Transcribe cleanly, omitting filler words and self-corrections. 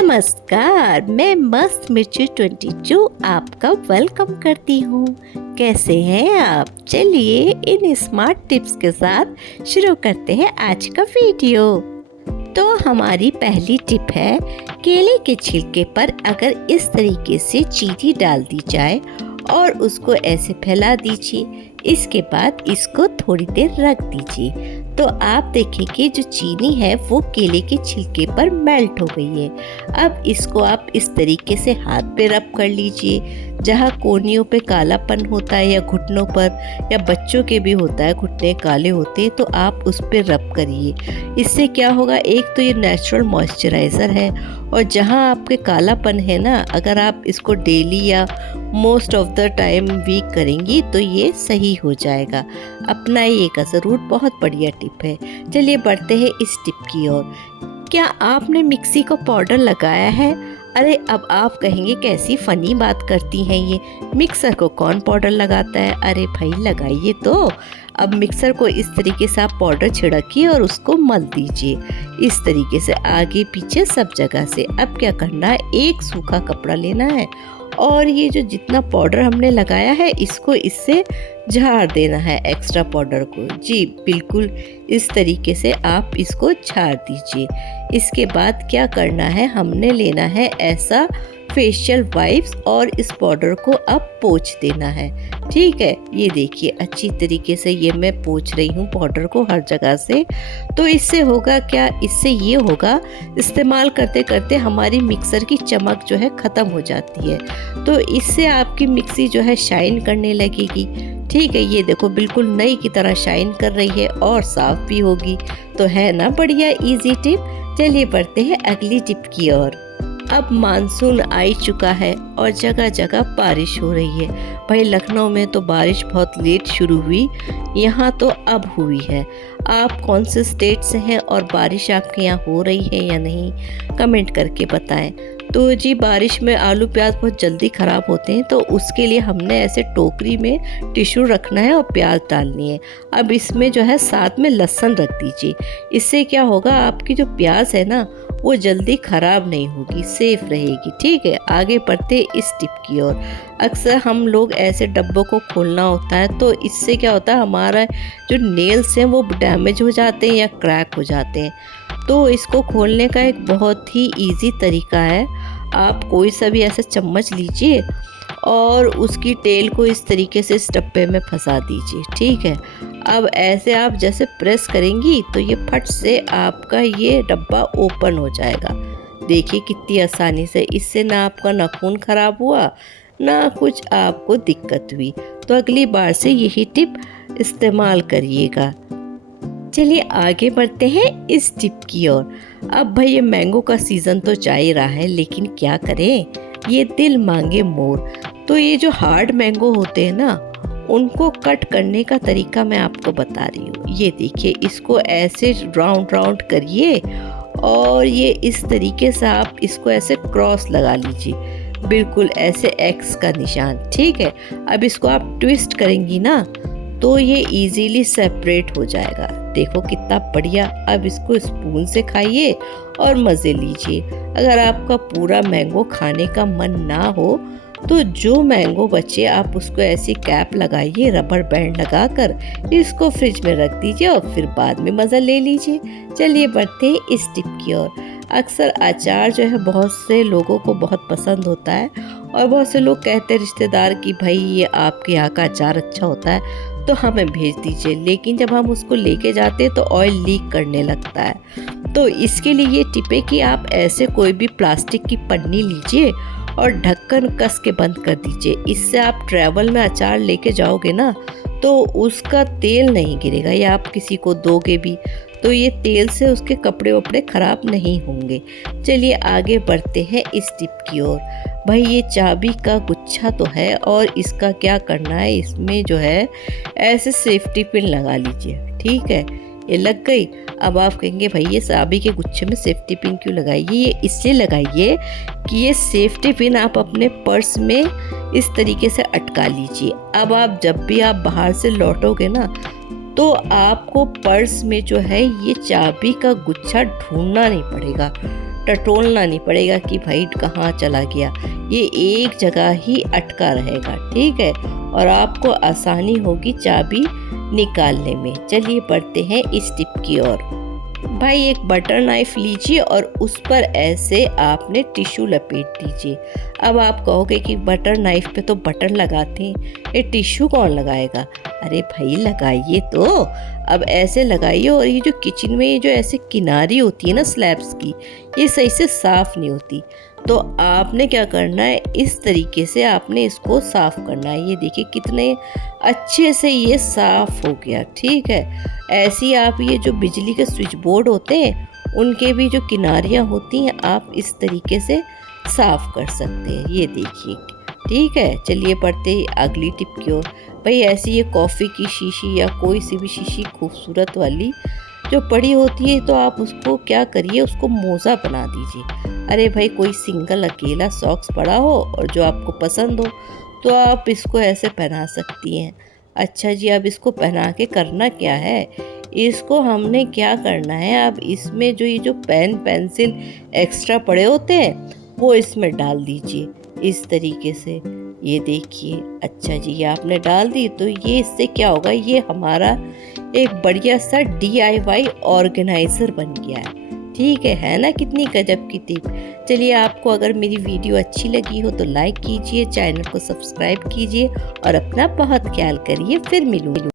नमस्कार, मैं मस्त मिर्ची 22 आपका वेलकम करती हूँ। कैसे हैं आप? चलिए इन स्मार्ट टिप्स के साथ शुरू करते हैं आज का वीडियो। तो हमारी पहली टिप है, केले के छिलके पर अगर इस तरीके से चीनी डाल दी जाए और उसको ऐसे फैला दीजिए। इसके बाद इसको थोड़ी देर रख दीजिए तो आप देखेंगे जो चीनी है वो केले के छिलके पर मेल्ट हो गई है। अब इसको आप इस तरीके से हाथ पे रब कर लीजिए, जहाँ कोहनियों पे कालापन होता है या घुटनों पर, या बच्चों के भी होता है घुटने काले होते हैं, तो आप उस पर रब करिए। इससे क्या होगा, एक तो ये नेचुरल मॉइस्चराइज़र है, और जहाँ आपके कालापन है ना, अगर आप इसको डेली या most of the time week करेंगी तो ये सही हो जाएगा। अपनाइएगा ज़रूर, बहुत बढ़िया टिप है। चलिए बढ़ते हैं इस टिप की ओर। क्या आपने मिक्सी को पाउडर लगाया है? अरे अब आप कहेंगे कैसी फ़नी बात करती हैं ये, मिक्सर को कौन पाउडर लगाता है? अरे भाई लगाइए तो। अब मिक्सर को इस तरीके से आप पाउडर छिड़किए और उसको मल दीजिए, इस तरीके से आगे पीछे सब जगह से। अब क्या करना है, एक सूखा कपड़ा लेना है और ये जो जितना पाउडर हमने लगाया है इसको इससे झाड़ देना है, एक्स्ट्रा पाउडर को। जी बिल्कुल इस तरीके से आप इसको झाड़ दीजिए। इसके बाद क्या करना है, हमने लेना है ऐसा फेशियल वाइप्स और इस पाउडर को अब पोंछ देना है। ठीक है, ये देखिए अच्छी तरीके से ये मैं पोंछ रही हूँ पाउडर को हर जगह से। तो इससे होगा क्या, इससे ये होगा, इस्तेमाल करते करते हमारी मिक्सर की चमक जो है ख़त्म हो जाती है, तो इससे आपकी मिक्सी जो है शाइन करने लगेगी। ठीक है, ये देखो बिल्कुल नई की तरह शाइन कर रही है और साफ भी होगी। तो है ना बढ़िया इजी टिप। चलिए बढ़ते हैं अगली टिप की ओर। अब मानसून आ चुका है और जगह जगह बारिश हो रही है। भाई लखनऊ में तो बारिश बहुत लेट शुरू हुई, यहाँ तो अब हुई है। आप कौन से स्टेट से हैं और बारिश आपके यहाँ हो रही है या नहीं, कमेंट करके बताएं। तो जी बारिश में आलू प्याज बहुत जल्दी ख़राब होते हैं, तो उसके लिए हमने ऐसे टोकरी में टिश्यू रखना है और प्याज डालनी है। अब इसमें जो है साथ में लहसुन रख दीजिए। इससे क्या होगा, आपकी जो प्याज है ना वो जल्दी ख़राब नहीं होगी, सेफ रहेगी। ठीक है, आगे बढ़ते इस टिप की ओर। अक्सर हम लोग ऐसे डब्बों को खोलना होता है, तो इससे क्या होता है, हमारा जो नेल्स हैं वो डैमेज हो जाते हैं या क्रैक हो जाते हैं। तो इसको खोलने का एक बहुत ही इजी तरीका है। आप कोई सा भी ऐसा चम्मच लीजिए और उसकी टेल को इस तरीके से इस डब्बे में फंसा दीजिए। ठीक है, अब ऐसे आप जैसे प्रेस करेंगी तो ये फट से आपका ये डब्बा ओपन हो जाएगा। देखिए कितनी आसानी से, इससे ना आपका नाखून ख़राब हुआ ना कुछ आपको दिक्कत हुई। तो अगली बार से यही टिप इस्तेमाल करिएगा। चलिए आगे बढ़ते हैं इस टिप की ओर। अब भाई ये मैंगो का सीज़न तो जा ही रहा है, लेकिन क्या करें, ये दिल मांगे मोर। तो ये जो हार्ड मैंगो होते हैं ना, उनको कट करने का तरीका मैं आपको बता रही हूँ। ये देखिए, इसको ऐसे राउंड राउंड करिए और ये इस तरीके से आप इसको ऐसे क्रॉस लगा लीजिए, बिल्कुल ऐसे एक्स का निशान। ठीक है, अब इसको आप ट्विस्ट करेंगी ना तो ये इजीली सेपरेट हो जाएगा। देखो कितना बढ़िया। अब इसको स्पून से खाइए और मज़े लीजिए। अगर आपका पूरा मैंगो खाने का मन ना हो तो जो मैंगो बचे आप उसको ऐसी कैप लगाइए, रबर बैंड लगाकर इसको फ्रिज में रख दीजिए और फिर बाद में मज़ा ले लीजिए। चलिए बढ़ते हैं इस टिप की ओर। अक्सर अचार जो है बहुत से लोगों को बहुत पसंद होता है, और बहुत से लोग कहते हैं रिश्तेदार कि भाई ये आपके यहाँ का अचार अच्छा होता है तो हमें भेज दीजिए, लेकिन जब हम उसको लेके जाते हैं तो ऑयल लीक करने लगता है। तो इसके लिए ये टिप है कि आप ऐसे कोई भी प्लास्टिक की पन्नी लीजिए और ढक्कन कस के बंद कर दीजिए। इससे आप ट्रैवल में अचार लेके जाओगे ना तो उसका तेल नहीं गिरेगा, या आप किसी को दोगे भी तो ये तेल से उसके कपड़े वपड़े ख़राब नहीं होंगे। चलिए आगे बढ़ते हैं इस टिप की ओर। भाई ये चाबी का गुच्छा तो है और इसका क्या करना है, इसमें जो है ऐसे सेफ्टी पिन लगा लीजिए। ठीक है, ये लग गई। अब आप कहेंगे भाई ये चाबी के गुच्छे में सेफ्टी पिन क्यों लगाइए? ये इसलिए लगाइए कि ये सेफ्टी पिन आप अपने पर्स में इस तरीके से अटका लीजिए। अब आप जब भी आप बाहर से लौटोगे ना तो आपको पर्स में जो है ये चाबी का गुच्छा ढूंढना नहीं पड़ेगा। टटोलना नहीं पड़ेगा कि भाई कहाँ चला गया, ये एक जगह ही अटका रहेगा। ठीक है, और आपको आसानी होगी चाबी निकालने में। चलिए बढ़ते हैं इस टिप की ओर। भाई एक बटर नाइफ लीजिए और उस पर ऐसे आपने टिश्यू लपेट दीजिए। अब आप कहोगे कि बटर नाइफ पे तो बटर लगाते हैं, ये टिश्यू कौन लगाएगा? अरे भाई लगाइए तो। अब ऐसे लगाइए, और ये जो किचन में ये जो ऐसे किनारी होती है ना स्लैब्स की, ये सही से साफ़ नहीं होती। तो आपने क्या करना है, इस तरीके से आपने इसको साफ़ करना है। ये देखिए कितने अच्छे से ये साफ़ हो गया। ठीक है, ऐसे ही आप ये जो बिजली के स्विच बोर्ड होते हैं उनके भी जो किनारियाँ होती हैं आप इस तरीके से साफ़ कर सकते हैं। ये देखिए। ठीक है, चलिए बढ़ते ही अगली टिप की ओर। भाई ऐसी ये कॉफ़ी की शीशी या कोई सी भी शीशी खूबसूरत वाली जो पड़ी होती है, तो आप उसको क्या करिए, उसको मोज़ा बना दीजिए। अरे भाई कोई सिंगल अकेला सॉक्स पड़ा हो और जो आपको पसंद हो, तो आप इसको ऐसे पहना सकती हैं। अच्छा जी, अब इसको पहना के करना क्या है, इसको हमने क्या करना है, अब इसमें जो ये जो पेन पेंसिल एक्स्ट्रा पड़े होते हैं वो इसमें डाल दीजिए इस तरीके से। ये देखिए, अच्छा जी ये आपने डाल दी, तो ये इससे क्या होगा, ये हमारा एक बढ़िया सा DIY ऑर्गेनाइज़र बन गया है। ठीक है ना, कितनी गजब की टिप। चलिए आपको अगर मेरी वीडियो अच्छी लगी हो तो लाइक कीजिए, चैनल को सब्सक्राइब कीजिए और अपना बहुत ख्याल करिए। फिर मिलूंगी।